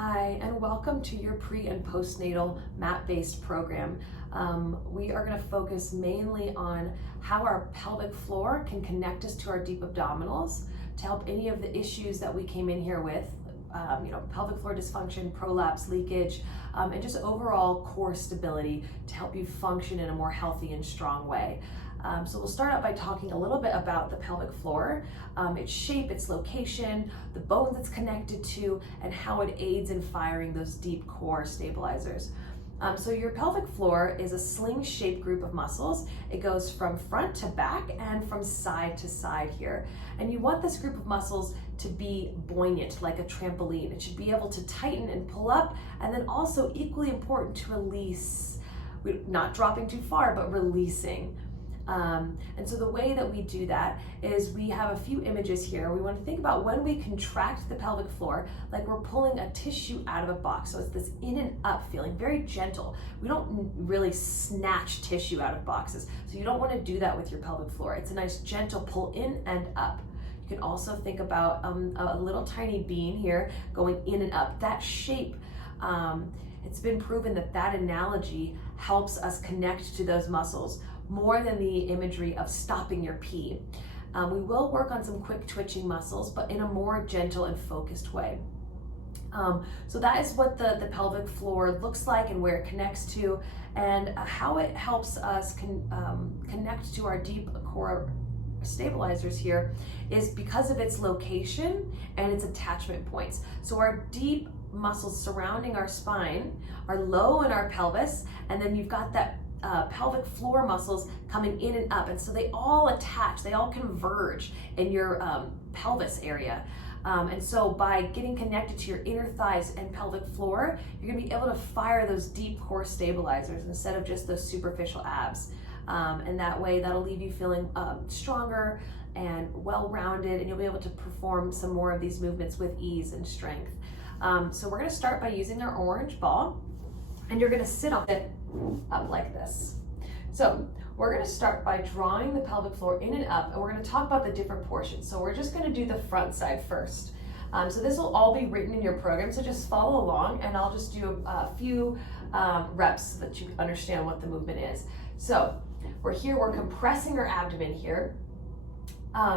Hi, and welcome to your pre and postnatal mat-based program. We are going to focus mainly on how our pelvic floor can connect us to our deep abdominals to help any of the issues that we came in here with, pelvic floor dysfunction, prolapse, leakage, and just overall core stability to help you function in a more healthy and strong way. So we'll start out by talking a little bit about the pelvic floor, its shape, its location, the bones it's connected to, and how it aids in firing those deep core stabilizers. So your pelvic floor is a sling-shaped group of muscles. It goes from front to back and from side to side here. And you want this group of muscles to be buoyant, like a trampoline. It should be able to tighten and pull up, and then also equally important to release, not dropping too far, but releasing. And so the way that we do that is we have a few images here. We want to think about when we contract the pelvic floor, like we're pulling a tissue out of a box. So it's this in and up feeling, very gentle. We don't really snatch tissue out of boxes. So you don't want to do that with your pelvic floor. It's a nice gentle pull in and up. You can also think about a little tiny bean here going in and up. That shape, it's been proven that that analogy helps us connect to those muscles more than the imagery of stopping your pee. We will work on some quick twitching muscles, but in a more gentle and focused way. So that is what the pelvic floor looks like and where it connects to, and how it helps us connect to our deep core stabilizers here is because of its location and its attachment points. So our deep muscles surrounding our spine are low in our pelvis, and then you've got that pelvic floor muscles coming in and up, and so they all attach, they all converge in your pelvis area. And so by getting connected to your inner thighs and pelvic floor, you're gonna be able to fire those deep core stabilizers instead of just those superficial abs. And that way, that'll leave you feeling stronger and well-rounded, and you'll be able to perform some more of these movements with ease and strength. So we're gonna start by using our orange ball, and you're gonna sit on it up like this. So we're gonna start by drawing the pelvic floor in and up, and we're gonna talk about the different portions. So we're just gonna do the front side first. So this will all be written in your program, so just follow along, and I'll just do a few reps so that you understand what the movement is. So we're compressing our abdomen here,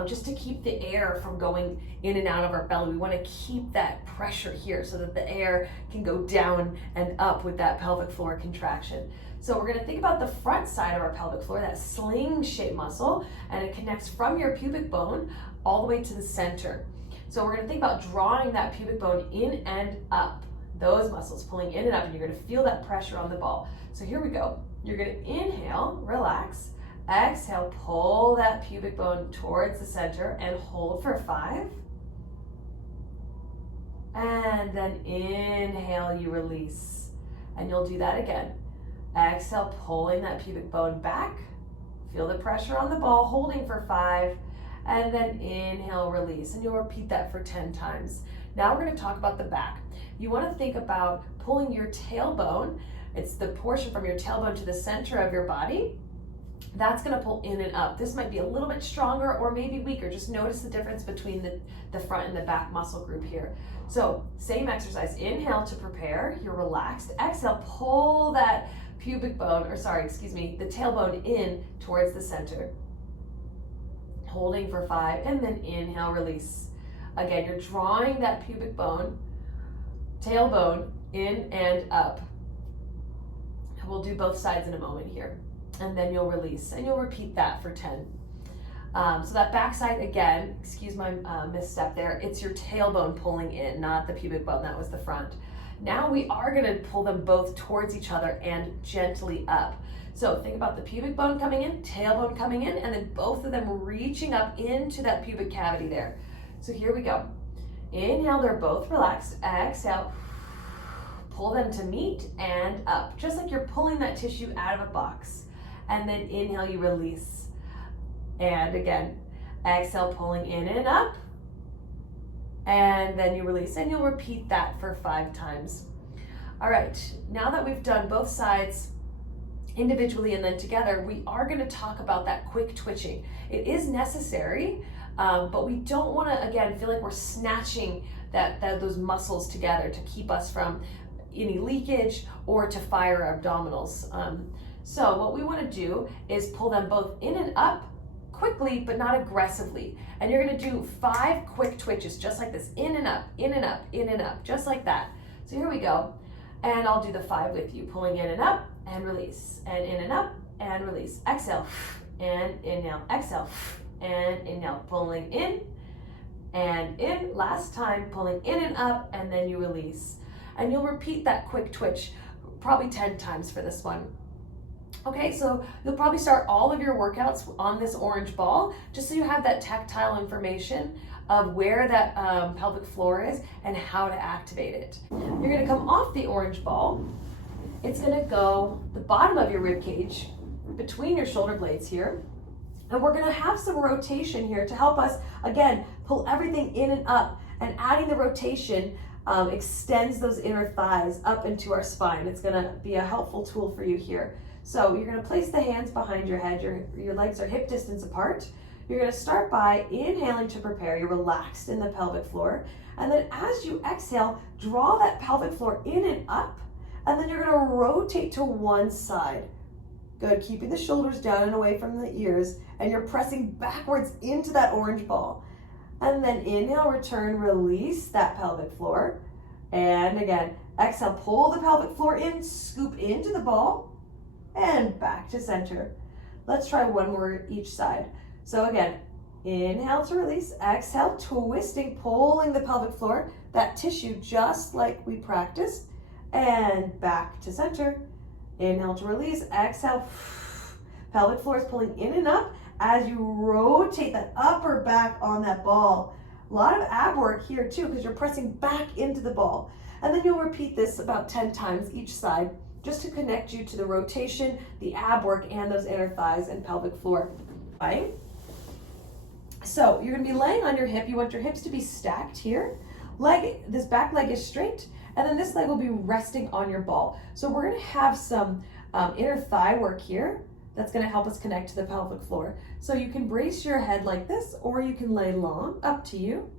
just to keep the air from going in and out of our belly. We want to keep that pressure here so that the air can go down and up with that pelvic floor contraction. So we're going to think about the front side of our pelvic floor, that sling-shaped muscle, and it connects from your pubic bone all the way to the center. So we're going to think about drawing that pubic bone in and up, those muscles pulling in and up, and you're going to feel that pressure on the ball. So here we go. You're going to inhale, relax. Exhale, pull that pubic bone towards the center and hold for 5. And then inhale, you release. And you'll do that again. Exhale, pulling that pubic bone back. Feel the pressure on the ball, holding for 5. And then inhale, release. And you'll repeat that for 10 times. Now we're going to talk about the back. You want to think about pulling your tailbone. It's the portion from your tailbone to the center of your body. That's going to pull in and up. This might be a little bit stronger or maybe weaker. Just notice the difference between the front and the back muscle group here. So same exercise. Inhale to prepare. You're relaxed. Exhale, pull that the tailbone in towards the center. Holding for 5, and then inhale, release. Again, you're drawing that pubic bone, tailbone in and up. We'll do both sides in a moment here. And then you'll release, and you'll repeat that for 10. So that back side, again, excuse my misstep there, it's your tailbone pulling in, not the pubic bone, that was the front. Now we are gonna pull them both towards each other and gently up. So think about the pubic bone coming in, tailbone coming in, and then both of them reaching up into that pubic cavity there. So here we go. Inhale, they're both relaxed. Exhale, pull them to meet and up, just like you're pulling that tissue out of a box. And then inhale, you release. And again, exhale, pulling in and up. And then you release, and you'll repeat that for 5 times. All right, now that we've done both sides individually and then together, we are going to talk about that quick twitching. It is necessary, but we don't want to, again, feel like we're snatching those muscles together to keep us from any leakage or to fire our abdominals. So what we want to do is pull them both in and up quickly, but not aggressively. And you're going to do 5 quick twitches, just like this, in and up, in and up, in and up, just like that. So here we go. And I'll do the 5 with you, pulling in and up and release, and in and up and release. Exhale and inhale, exhale and inhale, pulling in and in. Last time, pulling in and up, and then you release. And you'll repeat that quick twitch probably 10 times for this one. Okay, so you'll probably start all of your workouts on this orange ball, just so you have that tactile information of where that pelvic floor is and how to activate it. You're gonna come off the orange ball. It's gonna go the bottom of your rib cage, between your shoulder blades here. And we're gonna have some rotation here to help us, again, pull everything in and up. And adding the rotation extends those inner thighs up into our spine. It's gonna be a helpful tool for you here. So you're gonna place the hands behind your head. Your legs are hip distance apart. You're gonna start by inhaling to prepare. You're relaxed in the pelvic floor. And then as you exhale, draw that pelvic floor in and up. And then you're gonna rotate to one side. Good, keeping the shoulders down and away from the ears. And you're pressing backwards into that orange ball. And then inhale, return, release that pelvic floor. And again, exhale, pull the pelvic floor in, scoop into the ball, and back to center. Let's try one more each side. So again, inhale to release, exhale, twisting, pulling the pelvic floor, that tissue just like we practiced, and back to center. Inhale to release, exhale, pelvic floor is pulling in and up as you rotate that upper back on that ball. A lot of ab work here too, because you're pressing back into the ball. And then you'll repeat this about 10 times each side, just to connect you to the rotation, the ab work, and those inner thighs and pelvic floor. Right? So you're gonna be laying on your hip. You want your hips to be stacked here. This back leg is straight, and then this leg will be resting on your ball. So we're gonna have some inner thigh work here that's gonna help us connect to the pelvic floor. So you can brace your head like this, or you can lay long, up to you.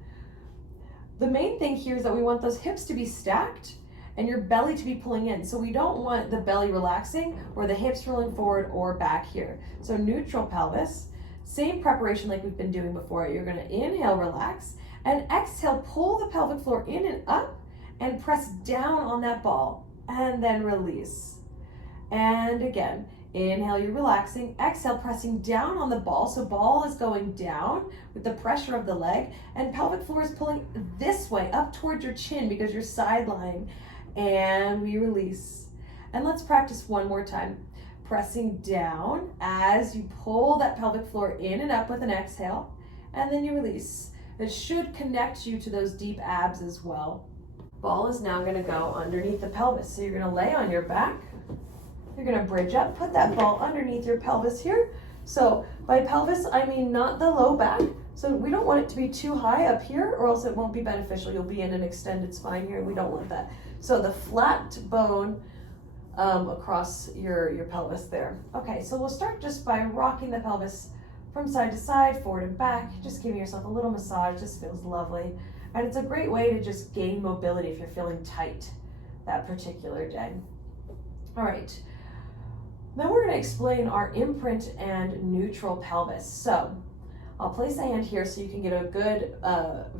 The main thing here is that we want those hips to be stacked and your belly to be pulling in. So we don't want the belly relaxing or the hips rolling forward or back here. So neutral pelvis, same preparation like we've been doing before. You're gonna inhale, relax, and exhale, pull the pelvic floor in and up and press down on that ball, and then release. And again, inhale, you're relaxing, exhale, pressing down on the ball. So ball is going down with the pressure of the leg, and pelvic floor is pulling this way up towards your chin because you're side lying. And we release. And let's practice one more time. Pressing down as you pull that pelvic floor in and up with an exhale, and then you release. It should connect you to those deep abs as well. Ball is now gonna go underneath the pelvis. So you're gonna lay on your back. You're gonna bridge up, put that ball underneath your pelvis here. So by pelvis, I mean not the low back. So we don't want it to be too high up here, or else it won't be beneficial. You'll be in an extended spine here, and we don't want that. So the flat bone across your pelvis there. Okay, so we'll start just by rocking the pelvis from side to side, forward and back, just giving yourself a little massage. Just feels lovely. And it's a great way to just gain mobility if you're feeling tight that particular day. All right, now we're gonna explain our imprint and neutral pelvis. So I'll place a hand here so you can get a good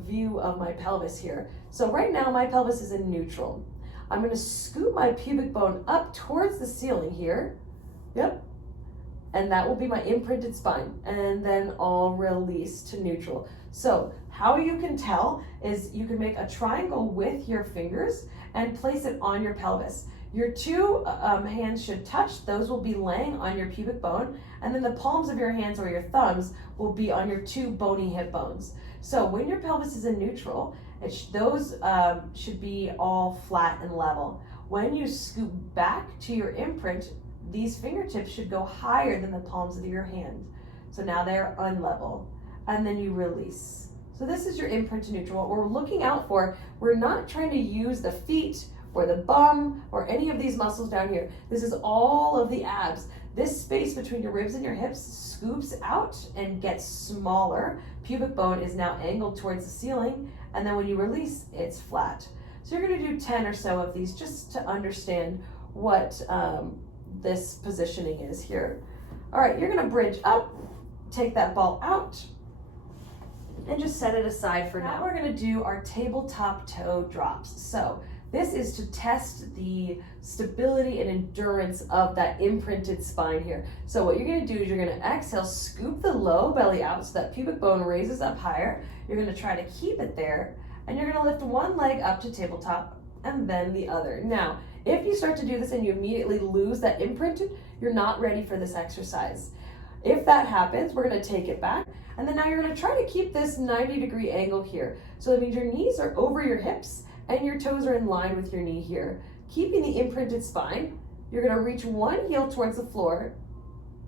view of my pelvis here. So right now my pelvis is in neutral. I'm gonna scoop my pubic bone up towards the ceiling here. Yep. And that will be my imprinted spine. And then I'll release to neutral. So how you can tell is you can make a triangle with your fingers and place it on your pelvis. Your two hands should touch. Those will be laying on your pubic bone. And then the palms of your hands or your thumbs will be on your two bony hip bones. So when your pelvis is in neutral, those should be all flat and level. When you scoop back to your imprint, these fingertips should go higher than the palms of your hand. So now they're unlevel. And then you release. So this is your imprint to neutral. What we're looking out for, we're not trying to use the feet or the bum or any of these muscles down here. This is all of the abs. This space between your ribs and your hips scoops out and gets smaller. Pubic bone is now angled towards the ceiling, and then when you release, it's flat. So you're gonna do 10 or so of these just to understand what this positioning is here. All right, you're gonna bridge up, take that ball out, and just set it aside for now. We're gonna do our tabletop toe drops. So this is to test the stability and endurance of that imprinted spine here. So what you're gonna do is you're gonna exhale, scoop the low belly out so that pubic bone raises up higher. You're gonna try to keep it there, and you're gonna lift one leg up to tabletop and then the other. Now, if you start to do this and you immediately lose that imprinted, you're not ready for this exercise. If that happens, we're gonna take it back, and then now you're gonna try to keep this 90-degree angle here. So that means your knees are over your hips and your toes are in line with your knee here. Keeping the imprinted spine, you're gonna reach one heel towards the floor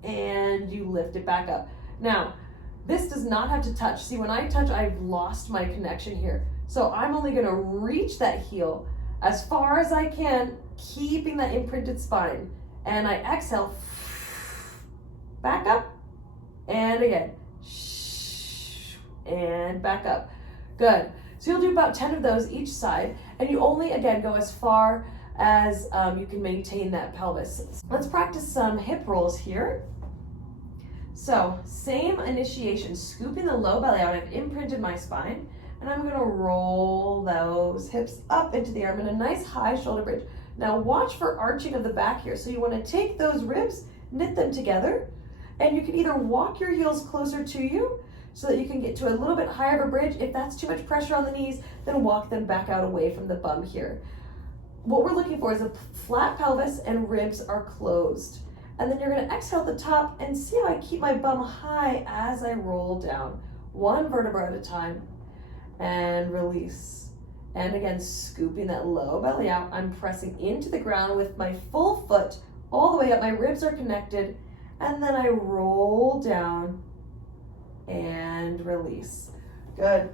and you lift it back up. Now, this does not have to touch. See, when I touch, I've lost my connection here. So I'm only gonna reach that heel as far as I can, keeping that imprinted spine. And I exhale, back up, and again, and back up. Good. So you'll do about 10 of those each side, and you only, again, go as far as you can maintain that pelvis. Let's practice some hip rolls here. So same initiation, scooping the low belly out. I've imprinted my spine, and I'm gonna roll those hips up into the arm in a nice high shoulder bridge. Now watch for arching of the back here. So you wanna take those ribs, knit them together, and you can either walk your heels closer to you so that you can get to a little bit higher of a bridge. If that's too much pressure on the knees, then walk them back out away from the bum here. What we're looking for is a flat pelvis and ribs are closed. And then you're gonna exhale at the top and see how I keep my bum high as I roll down. One vertebra at a time and release. And again, scooping that low belly out. I'm pressing into the ground with my full foot all the way up. My ribs are connected. And then I roll down and release. Good.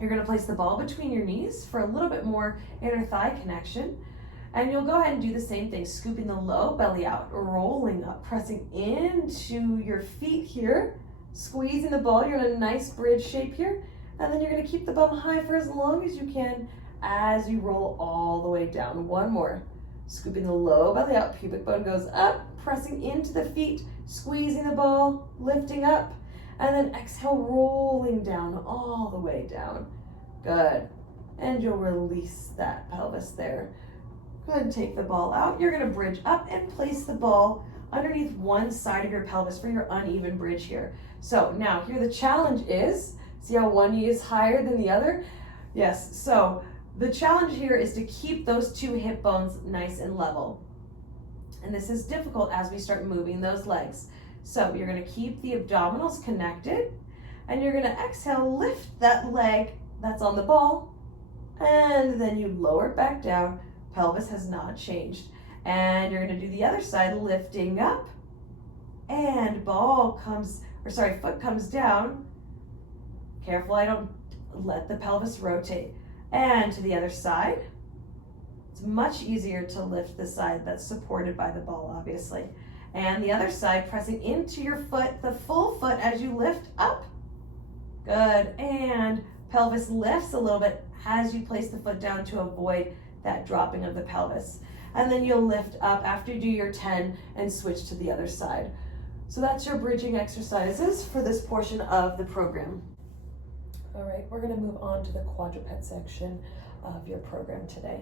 You're gonna place the ball between your knees for a little bit more inner thigh connection. And you'll go ahead and do the same thing, scooping the low belly out, rolling up, pressing into your feet here, squeezing the ball. You're in a nice bridge shape here. And then you're gonna keep the bum high for as long as you can as you roll all the way down. One more. Scooping the low belly out, pubic bone goes up, pressing into the feet, squeezing the ball, lifting up, and then exhale, rolling down all the way down. Good. And you'll release that pelvis there. Go ahead and take the ball out. You're gonna bridge up and place the ball underneath one side of your pelvis for your uneven bridge here. So now here the challenge is, see how one knee is higher than the other? Yes, so the challenge here is to keep those two hip bones nice and level. And this is difficult as we start moving those legs. So you're gonna keep the abdominals connected, and you're gonna exhale, lift that leg that's on the ball, and then you lower it back down. Pelvis has not changed. And you're gonna do the other side, lifting up, and foot comes down. Careful I don't let the pelvis rotate. And to the other side. It's much easier to lift the side that's supported by the ball, obviously. And the other side, pressing into your foot, the full foot as you lift up. Good. And pelvis lifts a little bit as you place the foot down to avoid that dropping of the pelvis. And then you'll lift up after you do your 10 and switch to the other side. So that's your bridging exercises for this portion of the program. All right, we're gonna move on to the quadruped section of your program today.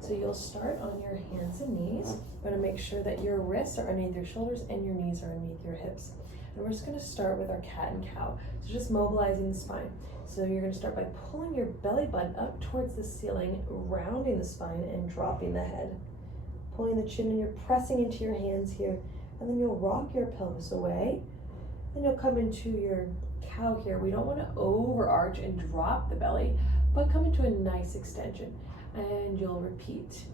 So you'll start on your hands and knees. You're gonna make sure that your wrists are underneath your shoulders and your knees are underneath your hips. And we're just gonna start with our cat and cow. So just mobilizing the spine. So you're gonna start by pulling your belly button up towards the ceiling, rounding the spine and dropping the head. Pulling the chin, and you're pressing into your hands here. And then you'll rock your pelvis away. Then you'll come into your cow here. We don't want to overarch and drop the belly, but come into a nice extension. And you'll repeat.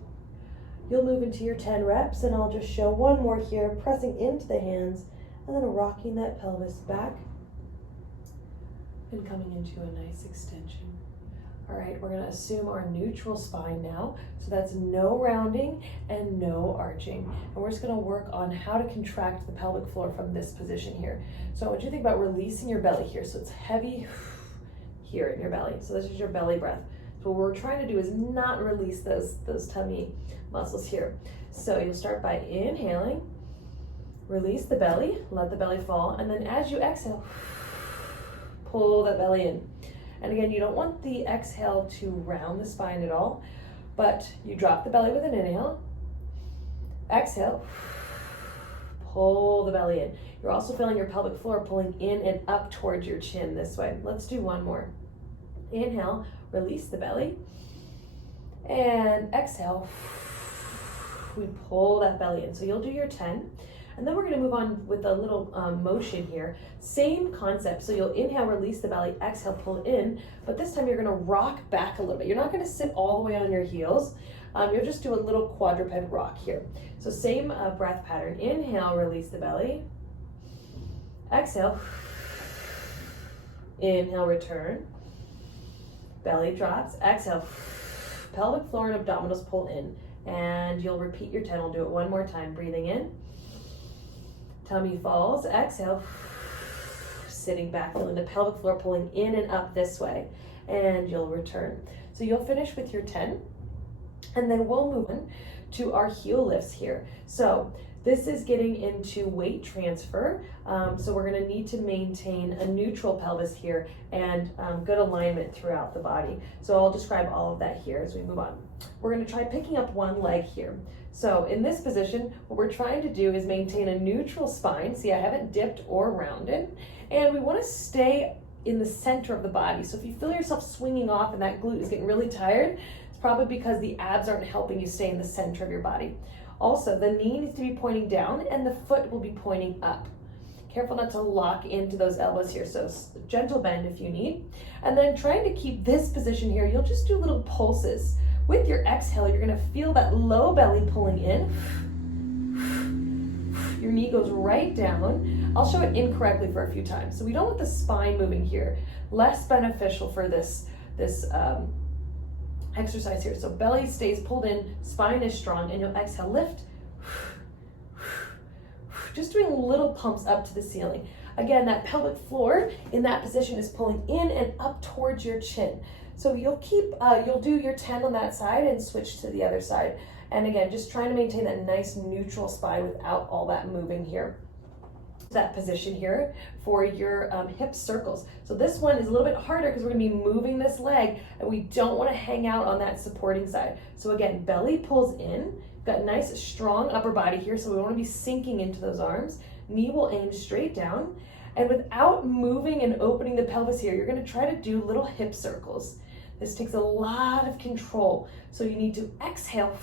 You'll move into your 10 reps, and I'll just show one more here, pressing into the hands, and then rocking that pelvis back, and coming into a nice extension. All right, we're gonna assume our neutral spine now. So that's no rounding and no arching. And we're just gonna work on how to contract the pelvic floor from this position here. So I want you to think about releasing your belly here. So it's heavy here in your belly. So this is your belly breath. So what we're trying to do is not release those tummy muscles here. So you'll start by inhaling, release the belly, let the belly fall, and then as you exhale, pull that belly in. And again, you don't want the exhale to round the spine at all, but you drop the belly with an inhale, exhale, pull the belly in. You're also feeling your pelvic floor pulling in and up towards your chin this way. Let's do one more. Inhale, release the belly, and exhale, we pull that belly in. So you'll do your 10. And then we're gonna move on with a little motion here. Same concept, so you'll inhale, release the belly, exhale, pull in, but this time you're gonna rock back a little bit. You're not gonna sit all the way on your heels. You'll just do a little quadruped rock here. So same breath pattern. Inhale, release the belly. Exhale. Inhale, return. Belly drops. Exhale. Pelvic floor and abdominals pull in. And you'll repeat your 10. We'll do it one more time. Breathing in. Tummy falls, exhale, sitting back, feeling the pelvic floor pulling in and up this way, and you'll return. So you'll finish with your 10, and then we'll move on to our heel lifts here. So this is getting into weight transfer. So we're gonna need to maintain a neutral pelvis here and good alignment throughout the body. So I'll describe all of that here as we move on. We're gonna try picking up one leg here. So in this position, what we're trying to do is maintain a neutral spine. See, I haven't dipped or rounded. And we wanna stay in the center of the body. So if you feel yourself swinging off and that glute is getting really tired, it's probably because the abs aren't helping you stay in the center of your body. Also, the knee needs to be pointing down and the foot will be pointing up. Careful not to lock into those elbows here. So gentle bend if you need. And then trying to keep this position here, you'll just do little pulses. With your exhale, you're gonna feel that low belly pulling in. Your knee goes right down. I'll show it incorrectly for a few times. So we don't want the spine moving here. Less beneficial for this exercise here. So belly stays pulled in, spine is strong, and you'll exhale, lift. Just doing little pumps up to the ceiling. Again, that pelvic floor in that position is pulling in and up towards your chin. So you'll do your 10 on that side and switch to the other side. And again, just trying to maintain that nice neutral spine without all that moving here. That position here for your hip circles. So this one is a little bit harder because we're gonna be moving this leg and we don't wanna hang out on that supporting side. So again, belly pulls in, got nice strong upper body here, so we wanna be sinking into those arms. Knee will aim straight down. And without moving and opening the pelvis here, you're gonna try to do little hip circles. This takes a lot of control. So you need to exhale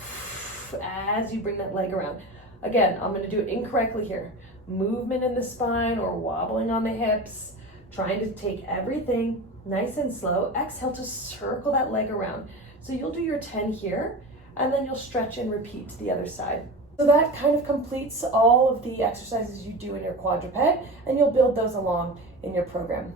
as you bring that leg around. Again, I'm gonna do it incorrectly here. Movement in the spine or wobbling on the hips, trying to take everything nice and slow. Exhale to circle that leg around. So you'll do your 10 here, and then you'll stretch and repeat to the other side. So that kind of completes all of the exercises you do in your quadruped, and you'll build those along in your program.